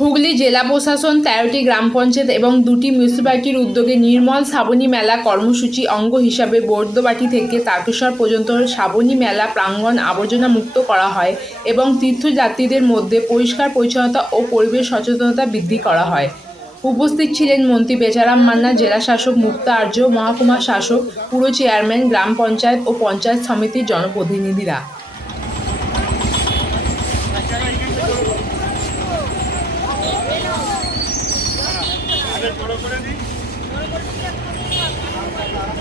হুগলি জেলা প্রশাসন, তেরোটি গ্রাম পঞ্চায়েত এবং দুটি মিউনিসিপ্যালিটির উদ্যোগে নির্মল শ্রাবণী মেলা কর্মসূচি অঙ্গ হিসাবে বর্দবাটি থেকে তারকেশ্বর পর্যন্ত শ্রাবণী মেলা প্রাঙ্গণ আবর্জনা মুক্ত করা হয় এবং তীর্থযাত্রীদের মধ্যে পরিষ্কার পরিচ্ছন্নতা ও পরিবেশ সচেতনতা বৃদ্ধি করা হয়। উপস্থিত ছিলেন মন্ত্রী বেচারাম মান্না, জেলা শাসক মুক্তা আর্য, মহকুমা শাসক, পুর চেয়ারম্যান, গ্রাম পঞ্চায়েত ও পঞ্চায়েত সমিতির জনপ্রতিনিধিরা। এসে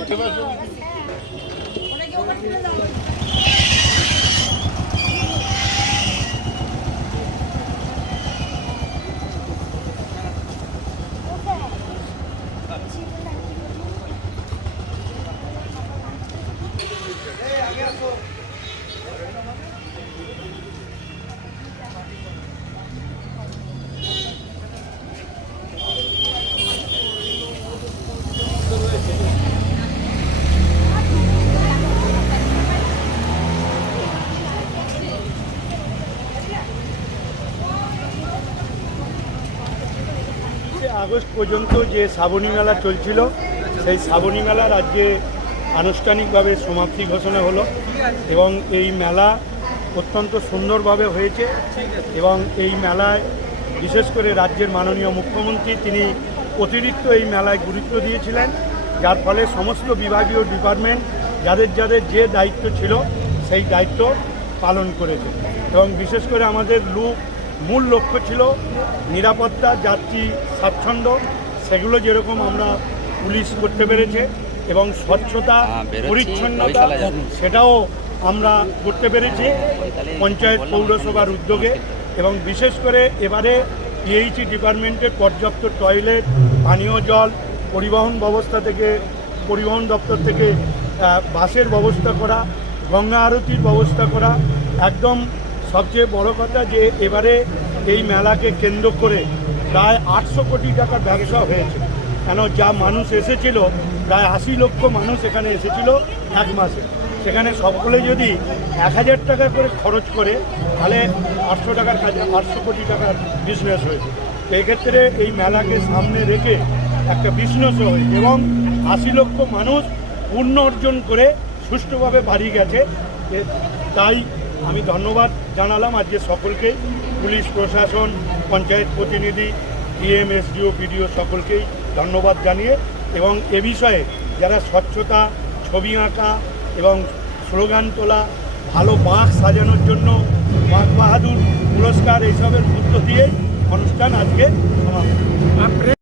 ভেতরে অনেকে ওখানে চলে আগস্ট পর্যন্ত যে শ্রাবণী মেলা চলছিল, সেই শ্রাবণী মেলা রাজ্যে আনুষ্ঠানিকভাবে সমাপ্তি ঘোষণা হলো এবং এই মেলা অত্যন্ত সুন্দরভাবে হয়েছে এবং এই মেলায় বিশেষ করে রাজ্যের মাননীয় মুখ্যমন্ত্রী তিনি অতিরিক্ত এই মেলায় গুরুত্ব দিয়েছিলেন, যার ফলে সমস্ত বিভাগীয় ডিপার্টমেন্ট যাদের যাদের যে দায়িত্ব ছিল সেই দায়িত্ব পালন করেছে। এবং বিশেষ করে আমাদের লুক মূল লক্ষ্য ছিল নিরাপত্তা যাত্রী স্বাচ্ছন্দ্য সেগুলো যেরকম আমরা পুলিশ করতে পেরেছে এবং স্বচ্ছতা হ্যাঁ, পরিচ্ছন্নতা সেটাও আমরা করতে পেরেছি পঞ্চায়েত পৌরসভার উদ্যোগে এবং বিশেষ করে এবারে পিএইচি ডিপার্টমেন্টের পর্যাপ্ত টয়লেট পানীয় জল পরিবহন ব্যবস্থা থেকে পরিবহন দপ্তর থেকে বাসের ব্যবস্থা করা গঙ্গা আরতির ব্যবস্থা করা একদম সবচেয়ে বড় কথা যে এবারে এই মেলাকে কেন্দ্র করে প্রায় আটশো কোটি টাকার ব্যবসা হয়েছে। কেন যা মানুষ এসেছিল, প্রায় আশি লক্ষ মানুষ এখানে এসেছিল এক মাসে। সেখানে সকলে যদি এক হাজার টাকা করে খরচ করে, তাহলে আটশো টাকার কাজে আটশো কোটি টাকার বিজনেস হয়েছে। তো এক্ষেত্রে এই মেলাকে সামনে রেখে একটা বিজনেসও হয়েছে এবং আশি লক্ষ মানুষ পূর্ণ অর্জন করে সুষ্ঠুভাবে বাড়ি গেছে। তাই আমি ধন্যবাদ জানালাম আজকে সকলকে। পুলিশ, প্রশাসন, পঞ্চায়েত প্রতিনিধি ডিএম এসডিও বিডিও সকলকেই ধন্যবাদ জানিয়ে এবং এ বিষয়ে যারা স্বচ্ছতা, ছবি আঁকা এবং স্লোগান তোলা, ভালো বাঁক সাজানোর জন্য বাঘ বাহাদুর পুরস্কার এইসবের মধ্য দিয়ে অনুষ্ঠান আজকে সমাপ্ত।